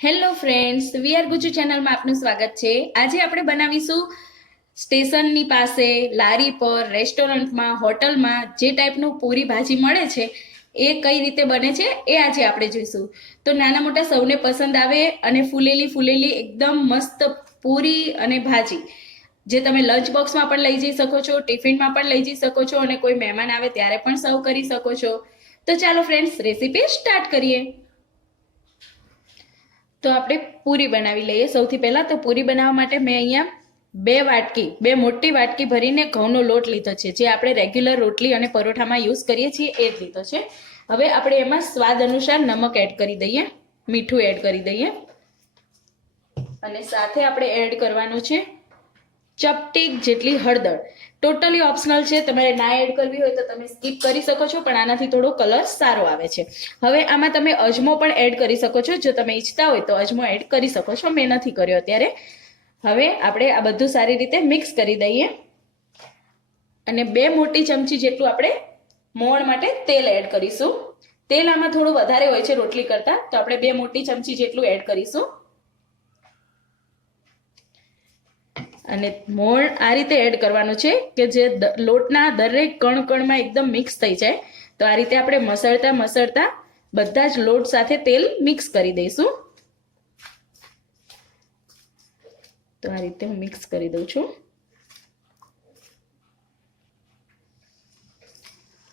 Hello friends, we are Gujju ચેનલમાં આપનું સ્વાગત છે। આજે આપણે બનાવીશું સ્ટેશનની પાસે, લારી પર, રેસ્ટોરન્ટમાં, હોટલમાં જે ટાઈપનું પૂરી ભાજી મળે છે એ કઈ રીતે બને છે એ આજે આપણે જોઈશું। તો નાના મોટા સૌને પસંદ આવે અને ફૂલેલી એકદમ મસ્ત પૂરી અને ભાજી જે તમે લંચ બોક્સમાં પણ લઈ જઈ શકો છો, ટિફિનમાં પણ લઈ જઈ શકો છો અને કોઈ મહેમાન આવે ત્યારે પણ સર્વ કરી શકો છો। તો ચાલો ફ્રેન્ડ્સ, રેસીપી સ્ટાર્ટ કરીએ। તો આપણે પૂરી બનાવી લઈએ। સૌથી પહેલા તો પૂરી બનાવવા માટે મેં અહીંયા બે મોટી વાટકી ભરીને ઘઉંનો લોટ લીધો છે, જે આપણે રેગ્યુલર રોટલી અને પરોઠામાં યુઝ કરીએ છીએ એ જ લીધો છે। હવે આપણે એમાં સ્વાદ અનુસાર નમક એડ કરી દઈએ, મીઠું એડ કરી દઈએ અને સાથે આપણે એડ કરવાનું છે ચપટીક જેટલી હળદર। ટોટલી ઓપ્શનલ છે, તમારે ના એડ કરવી હોય તો તમે સ્કીપ કરી શકો છો, પણ આનાથી થોડો કલર સારો આવે છે। હવે આમાં તમે અજમો પણ એડ કરી શકો છો, જો તમે ઈચ્છતા હોય તો અજમો એડ કરી શકો છો, મેં નથી કર્યો અત્યારે। હવે આપણે આ બધું સારી રીતે મિક્સ કરી દઈએ અને 2 મોટી ચમચી જેટલું આપણે મોણ માટે તેલ એડ કરીશું। તેલ આમાં થોડું વધારે હોય છે રોટલી કરતાં, તો આપણે 2 મોટી ચમચી જેટલું એડ કરીશું અને મોણ આ રીતે એડ કરવાનું છે કે જે લોટના દરેક કણમાં એકદમ મિક્સ થઈ જાય। તો આ રીતે આપણે મસળતા બધા જ લોટ સાથે તેલ મિક્સ કરી દઈશું। તો આ રીતે હું મિક્સ કરી દઉં છું।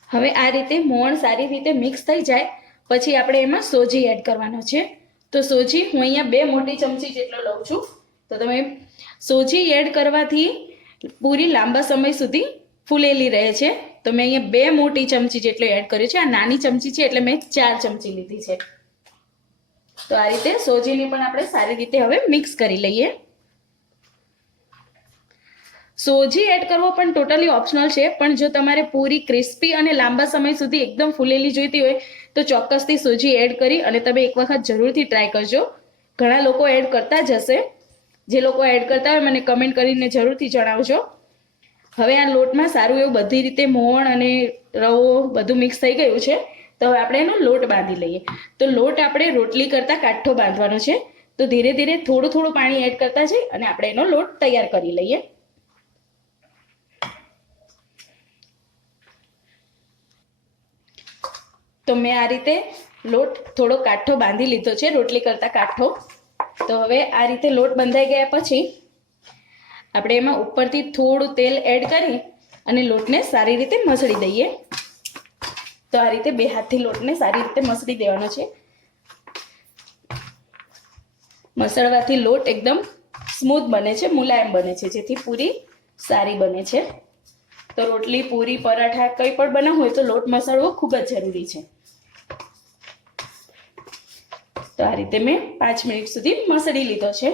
હવે આ રીતે મોણ સારી રીતે મિક્સ થઈ જાય પછી આપણે એમાં સોજી એડ કરવાનો છે। તો સોજી હું અહીંયા 2 મોટી ચમચી જેટલો લઉં છું। તો તમે સોજી એડ કરવાથી પૂરી લાંબા સમય સુધી ફૂલેલી રહે છે। તો મેં અહીંયા 2 મોટી ચમચી જેટલો એડ કર્યો છે। આ નાની ચમચી છે એટલે મેં 4 ચમચી લીધી છે। તો આ રીતે સોજીને પણ આપણે સારી રીતે હવે મિક્સ કરી લઈએ। સોજી એડ કરવો પણ ટોટલી ઓપ્શનલ છે, પણ જો તમારે પૂરી ક્રિસ્પી અને લાંબા સમય સુધી એકદમ ફૂલેલી જોઈતી હોય તો ચોક્કસથી સોજી એડ કરી અને તમે એક વખત જરૂરથી ટ્રાય કરજો। ઘણા લોકો એડ કરતા જ હશે, જે લોકો એડ કરતા હોય મને કમેન્ટ કરીને જરૂરથી જણાવજો। હવે આ લોટમાં સારું એવું બધી રીતે મોણ અને રવો બધું મિક્સ થઈ ગયું છે। તો હવે આપણે એનો લોટ બાંધી લઈએ। તો લોટ આપણે રોટલી કરતાં કાઠો બાંધવાનો છે। તો ધીરે ધીરે થોડું પાણી એડ કરતા જઈ અને આપણે એનો લોટ તૈયાર કરી લઈએ। તો મેં આ રીતે લોટ થોડો કાઠો બાંધી લીધો છે, રોટલી કરતાં કાઠો। તો હવે આ રીતે લોટ બંધાઈ ગયા પછી આપણે એમાં ઉપરથી થોડું તેલ એડ કરી અને લોટને સારી રીતે મસળી દઈએ। તો આ રીતે 2 હાથથી લોટને સારી રીતે મસળી દેવાનો છે। મસળવાથી લોટ એકદમ સ્મૂથ બને છે, મુલાયમ બને છે, જેથી પૂરી સારી બને છે। તો રોટલી, પૂરી, પરાઠા કંઈ પણ બનાવવું હોય તો લોટ મસળવો ખૂબ જ જરૂરી છે। તો આ રીતે મેં 5 મિનિટ સુધી મસળી લીધો છે।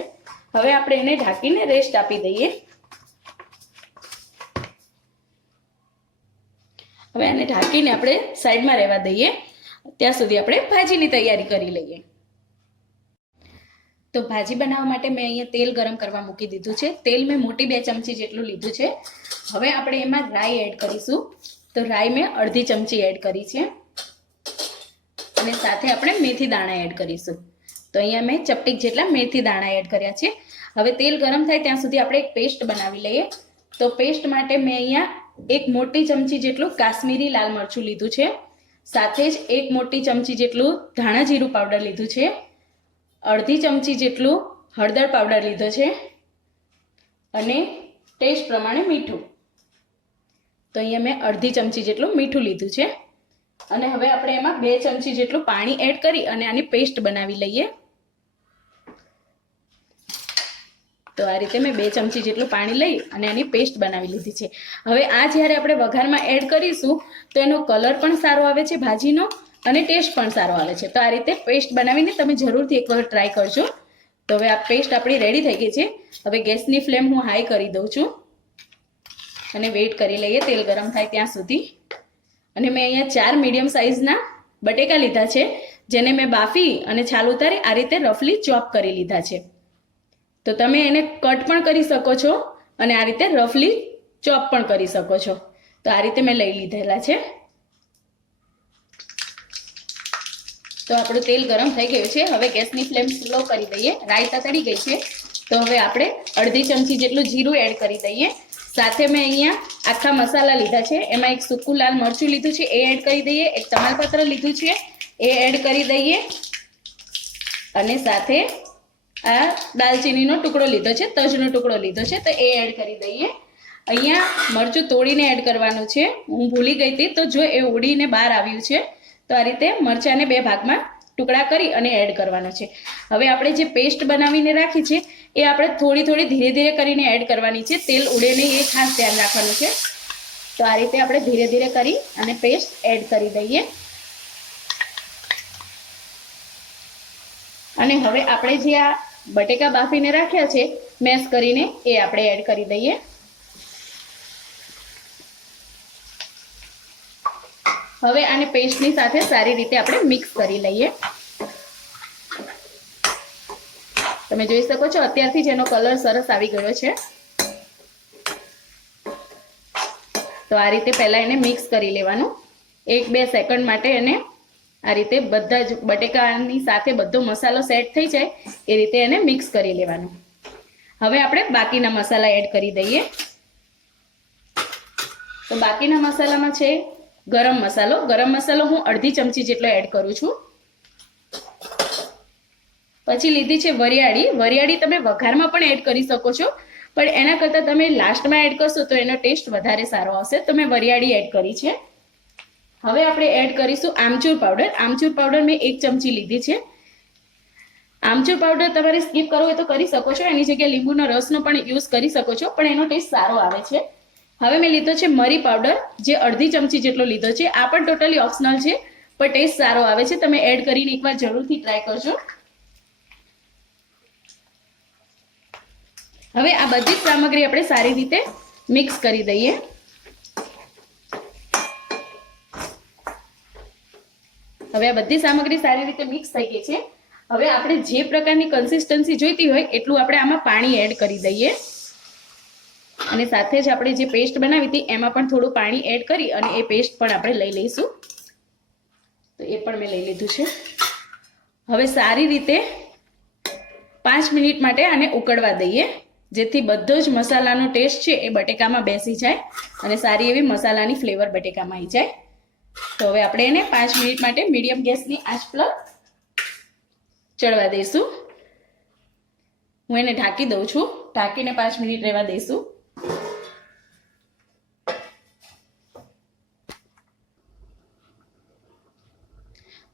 હવે આપણે એને ઢાંકીને રેસ્ટ આપી દઈએ। હવે આને ઢાંકીને આપણે સાઈડમાં રહેવા દઈએ, ત્યાં સુધી આપણે ભાજીની તૈયારી કરી લઈએ। તો ભાજી બનાવવા માટે મેં અહીંયા તેલ ગરમ કરવા મૂકી દીધું છે। તેલ મેં મોટી 2 ચમચી જેટલું લીધું છે। હવે આપણે એમાં રાઈ એડ કરીશું। તો રાઈ મેં અડધી ચમચી એડ કરી છે અને સાથે આપણે મેથી દાણા એડ કરીશું। તો અહીંયા મેં ચપટીક જેટલા મેથી દાણા એડ કર્યા છે। હવે તેલ ગરમ થાય ત્યાં સુધી આપણે એક પેસ્ટ બનાવી લઈએ। તો પેસ્ટ માટે મેં અહીંયા 1 મોટી ચમચી જેટલું કાશ્મીરી લાલ મરચું લીધું છે, સાથે જ 1 મોટી ચમચી જેટલું ધાણા જીરું પાવડર લીધું છે, અડધી ચમચી જેટલું હળદર પાવડર લીધો છે અને ટેસ્ટ પ્રમાણે મીઠું। તો અહીંયા મેં અડધી ચમચી જેટલું મીઠું લીધું છે અને હવે આપણે એમાં 2 ચમચી જેટલું પાણી એડ કરી અને આની પેસ્ટ બનાવી લઈએ। તો આ રીતે મેં 2 ચમચી જેટલું પાણી લઈ અને આની પેસ્ટ બનાવી લીધી છે। હવે આ જ્યારે આપણે વઘારમાં એડ કરીશું તો એનો કલર પણ સારો આવે છે ભાજીનો અને ટેસ્ટ પણ સારો આવે છે। તો આ રીતે પેસ્ટ બનાવીને તમે જરૂરથી એક વખત ટ્રાય કરજો। તો હવે આ પેસ્ટ આપણી રેડી થઈ ગઈ છે। હવે ગેસની ફ્લેમ હું હાઈ કરી દઉં છું અને વેઇટ કરી લઈએ તેલ ગરમ થાય ત્યાં સુધી। અને મેં અહીંયા 4 મીડિયમ સાઇઝના બટેકા લીધા છે, જેને મેં બાફી અને છાલ ઉતારી આ રીતે રફલી ચોપ કરી લીધા છે। તો તમે એને કટ પણ કરી શકો છો અને આ રીતે રફલી ચોપ પણ કરી શકો છો। તો આ રીતે મેં લઈ લીધેલા છે। તો તો આપણું તેલ ગરમ થઈ ગયું છે. હવે ગેસની ફ્લેમ સ્લો કરી દઈએ. રાઈ તતડી ગઈ છે તો હવે આપણે અડધી ચમચી જેટલું જીરું એડ કરી દઈએ. સાથે મેં અહીંયા આખા મસાલા લીધા છે. એમાં એક સૂકું લાલ મરચું લીધું છે, એ એડ કરી દઈએ. એક તમાલપત્ર લીધું છે, એ એડ કરી દઈએ. અને સાથે આ દાલચીનીનો ટુકડો લીધો છે, તજનો ટુકડો લીધો છે, તો એ એડ કરી દઈએ. અહીંયા મરચું તોડીને એડ કરવાનું છે. હું ભૂલી ગઈ હતી, તો જો એ ઉડીને બહાર આવ્યું છે તો આ રીતે મરચાંને 2 ભાગમાં ટુકડા કરી અને એડ કરવાનો છે. હવે આપણે જે પેસ્ટ બનાવીને રાખી છે એ આપણે થોડી થોડી ધીરે ધીરે કરીને એડ કરવાની છે. તેલ ઉડે નહીં એ ખાસ ધ્યાન રાખવાનું છે. તો આ રીતે આપણે ધીરે ધીરે કરી અને પેસ્ટ એડ કરી દઈએ. અને હવે આપણે જે આ બટેકા બાફીને રાખ્યા છે મેશ કરીને, એ આપણે એડ કરી દઈએ. હવે આને પેસ્ટની સાથે સારી રીતે આપણે મિક્સ કરી લઈએ. તમે જોઈ શકો છો અત્યારથી જ એનો કલર સરસ આવી ગયો છે. તો આ રીતે પહેલા એને મિક્સ કરી લેવાનું. 1-2 સેકન્ડ માટે એને આ રીતે બધા જ બટેકાની સાથે બધો મસાલો સેટ થઈ જાય એ રીતે એને મિક્સ કરી લેવાનું. હવે આપણે બાકીના મસાલા એડ કરી દઈએ. તો બાકીના મસાલામાં છે ગરમ મસાલો. ગરમ મસાલો હું અડધી ચમચી જેટલો એડ કરું છું. પછી લીધી છે વરિયાળી. વરિયાળી તમે વઘારમાં પણ એડ કરી શકો છો, પણ એના કરતાં તમે લાસ્ટમાં એડ કરશો તો એનો ટેસ્ટ વધારે સારો આવશે. તો મેં વરિયાળી એડ કરી છે. હવે આપણે એડ કરીશું આમચૂર પાવડર. આમચૂર પાવડર મેં 1 ચમચી લીધી છે. આમચૂર પાવડર તમારે સ્કીપ કરવો હોય તો કરી શકો છો. એની જગ્યાએ લીંબુનો રસનો પણ યુઝ કરી શકો છો, પણ એનો ટેસ્ટ સારો આવે છે. હવે મેં લીધો છે મરી પાવડર, જે અડધી ચમચી જેટલો લીધો છે. આ પણ ટોટલી ઓપ્શનલ છે, પણ ટેસ્ટ સારો આવે છે. તમે એડ કરીને એકવાર જરૂરથી ટ્રાય કરજો. હવે આ બધી જ સામગ્રી આપણે સારી રીતે મિક્સ કરી દઈએ. હવે આ બધી સામગ્રી સારી રીતે મિક્સ થઈ ગઈ છે. હવે આપણે જે પ્રકારની કન્સિસ્ટન્સી જોઈતી હોય એટલું આપણે આમાં પાણી એડ કરી દઈએ. અને સાથે જ આપણે જે પેસ્ટ બનાવી હતી એમાં પણ થોડું પાણી એડ કરી અને એ પેસ્ટ પણ આપણે લઈ લઈશું. તો એ પણ મેં લઈ લીધું છે. હવે સારી રીતે 5 મિનિટ માટે આને ઉકળવા દઈએ, જેથી બધો જ મસાલાનો ટેસ્ટ છે એ બટેકામાં બેસી જાય અને સારી એવી મસાલાની ફ્લેવર બટેકામાં આવી જાય. તો હવે આપણે એને 5 મિનિટ માટે મીડિયમ ગેસની આંચ પર ચડવા દઈશું. હું એને ઢાંકી દઉં છું. ઢાંકીને 5 મિનિટ રહેવા દઈશું.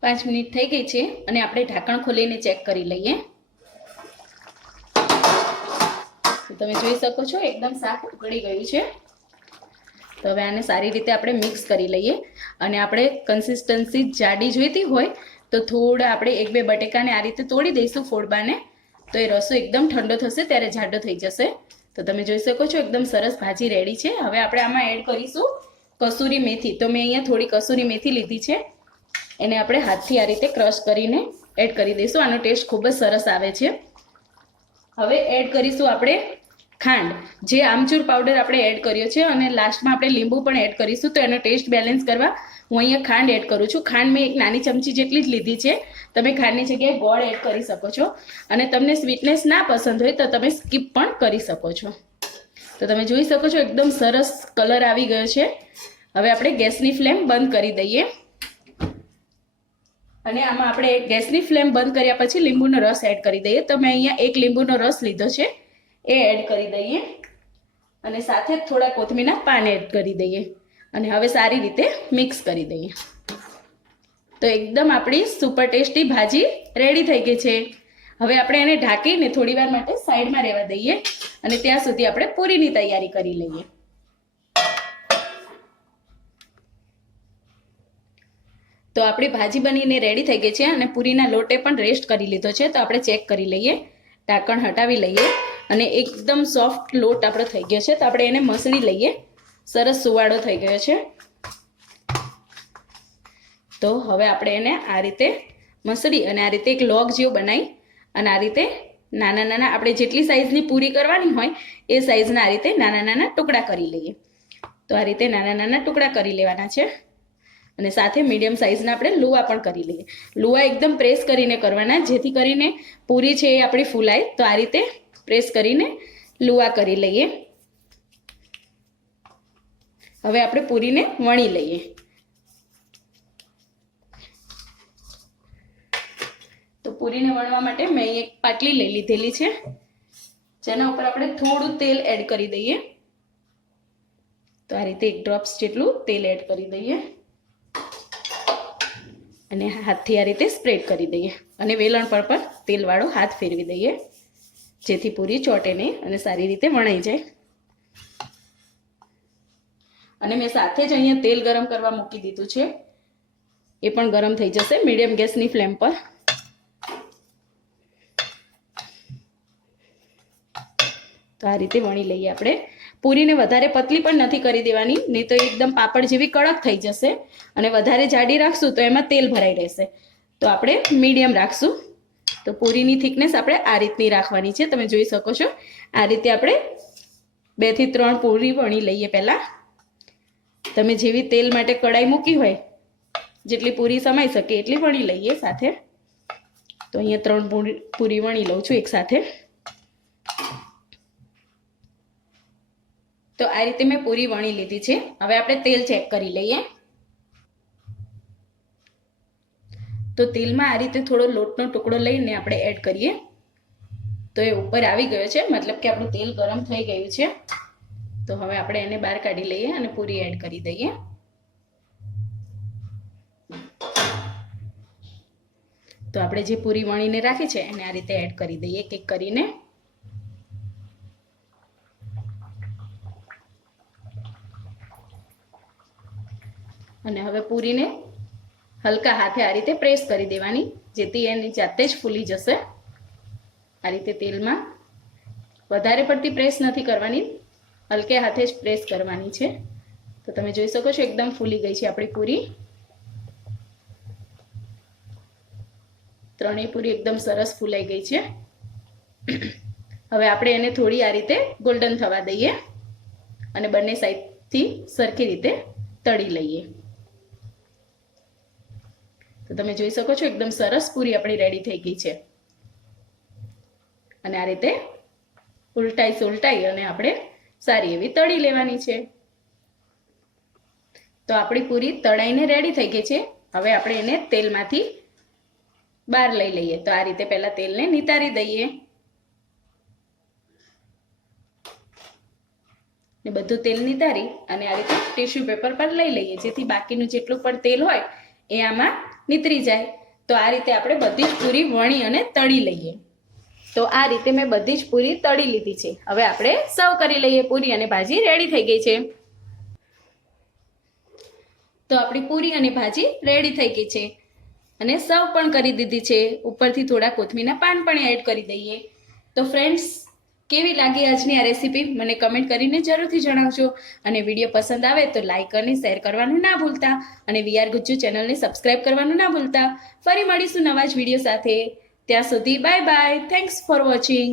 5 મિનિટ થઈ ગઈ છે અને આપણે ઢાંકણ ખોલીને ચેક કરી લઈએ. તો તમે જોઈ શકો છો એકદમ શાક ઉકળી ગયું છે. તો હવે આને સારી રીતે આપણે મિક્સ કરી લઈએ. અને આપણે કન્સિસ્ટન્સી જાડી જોઈતી હોય તો થોડા આપણે 1-2 બટેકાને આ રીતે તોડી દઈશું ફોડબાને. તો એ રસો એકદમ ઠંડો થશે ત્યારે જાડો થઈ જશે. તો તમે જોઈ શકો છો એકદમ સરસ ભાજી રેડી છે. હવે આપણે આમાં એડ કરીશું કસૂરી મેથી. તો મેં અહીંયા થોડી કસૂરી મેથી લીધી છે. એને આપણે હાથથી આ રીતે ક્રશ કરીને એડ કરી દઈશું. આનો ટેસ્ટ ખૂબ જ સરસ આવે છે. હવે એડ કરીશું આપણે ખાંડ. જે આમચૂર પાવડર આપણે એડ કર્યો છે અને લાસ્ટમાં આપણે લીંબુ પણ એડ કરીશું. તો એનો ટેસ્ટ બેલેન્સ કરવા હું અહીંયા ખાંડ એડ કરું છું. ખાંડ મેં 1 નાની ચમચી જેટલી જ લીધી છે. તમે ખાંડની જગ્યાએ ગોળ એડ કરી શકો છો. અને તમને સ્વીટનેસ ના પસંદ હોય તો તમે સ્કીપ પણ કરી શકો છો. તો તમે જોઈ શકો છો એકદમ સરસ કલર આવી ગયો છે. હવે આપણે ગેસની ફ્લેમ બંધ કરી દઈએ. અને આમાં આપણે ગેસની ફ્લેમ બંધ કર્યા પછી લીંબુનો રસ એડ કરી દઈએ. તો મેં અહીંયા 1 લીંબુનો રસ લીધો છે, એ એડ કરી દઈએ. અને સાથે જ થોડા કોથમીરના પાન એડ કરી દઈએ. અને હવે સારી રીતે મિક્સ કરી દઈએ. તો એકદમ આપણી સુપર ટેસ્ટી ભાજી રેડી થઈ ગઈ છે. હવે આપણે એને ઢાંકીને થોડી વાર માટે સાઈડમાં રહેવા દઈએ અને ત્યાં સુધી આપણે પૂરીની તૈયારી કરી લઈએ. તો આપણી ભાજી બનીને રેડી થઈ ગઈ છે અને પૂરીના લોટે પણ રેસ્ટ કરી લીધો છે. તો આપણે ચેક કરી લઈએ. ઢાંકણ હટાવી લઈએ અને એકદમ સોફ્ટ લોટ આપણો થઈ ગયો છે. તો આપણે એને મસળી લઈએ. સરસ સુવાળો થઈ ગયો છે. તો હવે આપણે એને આ રીતે મસળી અને આ રીતે એક લોગ જેવું બનાવી અને આ રીતે નાના નાના આપણે જેટલી સાઈઝની પૂરી કરવાની હોય એ સાઈઝના આ રીતે નાના નાના ટુકડા કરી લઈએ. તો આ રીતે નાના નાના ટુકડા કરી લેવાના છે. અને સાથે મીડિયમ સાઇઝના આપણે લુવા પણ કરી લઈએ. લુવા એકદમ પ્રેસ કરીને કરવાના, જેથી કરીને પૂરી છે એ આપણી ફૂલાય. તો આ રીતે પ્રેસ કરીને લુવા કરી લઈએ. હવે આપણે પૂરીને વણી લઈએ. તો પૂરીને વણવા માટે મેં અહીં એક પાટલી લઈ લીધેલી છે, જેના ઉપર આપણે થોડું તેલ એડ કરી દઈએ. તો આ રીતે 1 ડ્રોપ્સ જેટલું તેલ એડ કરી દઈએ અને હાથથી આ રીતે સ્પ્રેડ કરી દઈએ અને વેલણ પર પણ તેલવાળો હાથ ફેરવી દઈએ, જેથી પૂરી ચોટે નહીં અને સારી રીતે વણાઈ જાય. અને મેં સાથે જ અહીંયા તેલ ગરમ કરવા મૂકી દીધું છે, એ પણ ગરમ થઈ જશે મીડિયમ ગેસની ફ્લેમ પર. તો આ રીતે વણી લઈએ આપણે. પૂરીને વધારે પતલી પણ નથી કરી દેવાની, નહીં તો એકદમ પાપડ જેવી કડક થઈ જશે અને વધારે જાડી રાખશું તો એમાં તેલ ભરાઈ રહેશે. તો આપણે મીડિયમ રાખશું. તો પૂરીની થિકનેસ આપણે આ રીતની રાખવાની છે, તમે જોઈ શકો છો. આ રીતે આપણે 2 થી 3 પૂરી વણી લઈએ. પહેલાં તમે જેવી તેલ માટે કડાઈ મૂકી હોય, જેટલી પૂરી સમાઈ શકે એટલી વણી લઈએ સાથે. તો અહીંયા 3 પૂરી વણી લઉં છું એક સાથે. તો આ રીતે મેં પૂરી વણી લીધી છે. હવે આપણે તેલ ચેક કરી લઈએ. તો તેલમાં આ રીતે થોડો લોટનો ટુકડો લઈને આપણે એડ કરીએ. તો એ ઉપર આવી ગયો છે, મતલબ કે આપણું તેલ ગરમ થઈ ગયું છે. તો હવે આપણે એને બહાર કાઢી લઈએ અને પૂરી એડ કરી દઈએ. તો આપણે જે પૂરી વણીને રાખી છે એને આ રીતે એડ કરી દઈએ એક એક કરીને. અને હવે પૂરીને હલકા હાથે આ રીતે પ્રેસ કરી દેવાની, જેથી એની જાતે જ ફૂલી જશે. આ રીતે તેલમાં વધારે પડતી પ્રેસ નથી કરવાની, હલકે હાથે જ પ્રેસ કરવાની છે. તો તમે જોઈ શકો છો એકદમ ફૂલી ગઈ છે આપણી પૂરી. 3 પૂરી એકદમ સરસ ફૂલાઈ ગઈ છે. હવે આપણે એને થોડી આ રીતે ગોલ્ડન થવા દઈએ અને બંને સાઈડથી સરખી રીતે તળી લઈએ. તો તમે જોઈ શકો છો એકદમ સરસ પૂરી આપણી રેડી થઈ ગઈ છે. અને આ રીતે ઉલટાઈ અને આપણે સારી એવી તળી લેવાની છે. તો આપણી પૂરી તળાઈને રેડી થઈ ગઈ છે. હવે આપણે એને તેલમાંથી બહાર લઈ લઈએ. તો આ રીતે પહેલા તેલને નિતારી દઈએ ને બધું તેલ નિતારી અને આ રીતે ટીશ્યુ પેપર પર લઈ લઈએ, જેથી બાકીનું જેટલું પણ તેલ હોય એ આમાં નીતરી જાય. તો આ રીતે આપણે બધી જ પૂરી વણી અને તળી લઈએ. તો આ રીતે મેં બધી જ પૂરી તળી લીધી છે. હવે આપણે સર્વ કરી લઈએ. પૂરી અને ભાજી રેડી થઈ ગઈ છે. તો આપણી પૂરી અને ભાજી રેડી થઈ ગઈ છે અને સર્વ પણ કરી દીધી છે. ઉપરથી થોડા કોથમીરના પાન પણ એડ કરી દઈએ. તો ફ્રેન્ડ્સ, કેવી લાગી આજની આ રેસીપી મને કમેન્ટ કરીને જરૂરથી જણાવજો. અને વિડીયો પસંદ આવે તો લાઈક અને શેર કરવાનું ના ભૂલતા અને VR ગુજ્જુ ચેનલને સબસ્ક્રાઈબ કરવાનું ના ભૂલતા. ફરી મળીશું નવા જ વિડીયો સાથે. ત્યાં સુધી bye bye. Thanks for watching.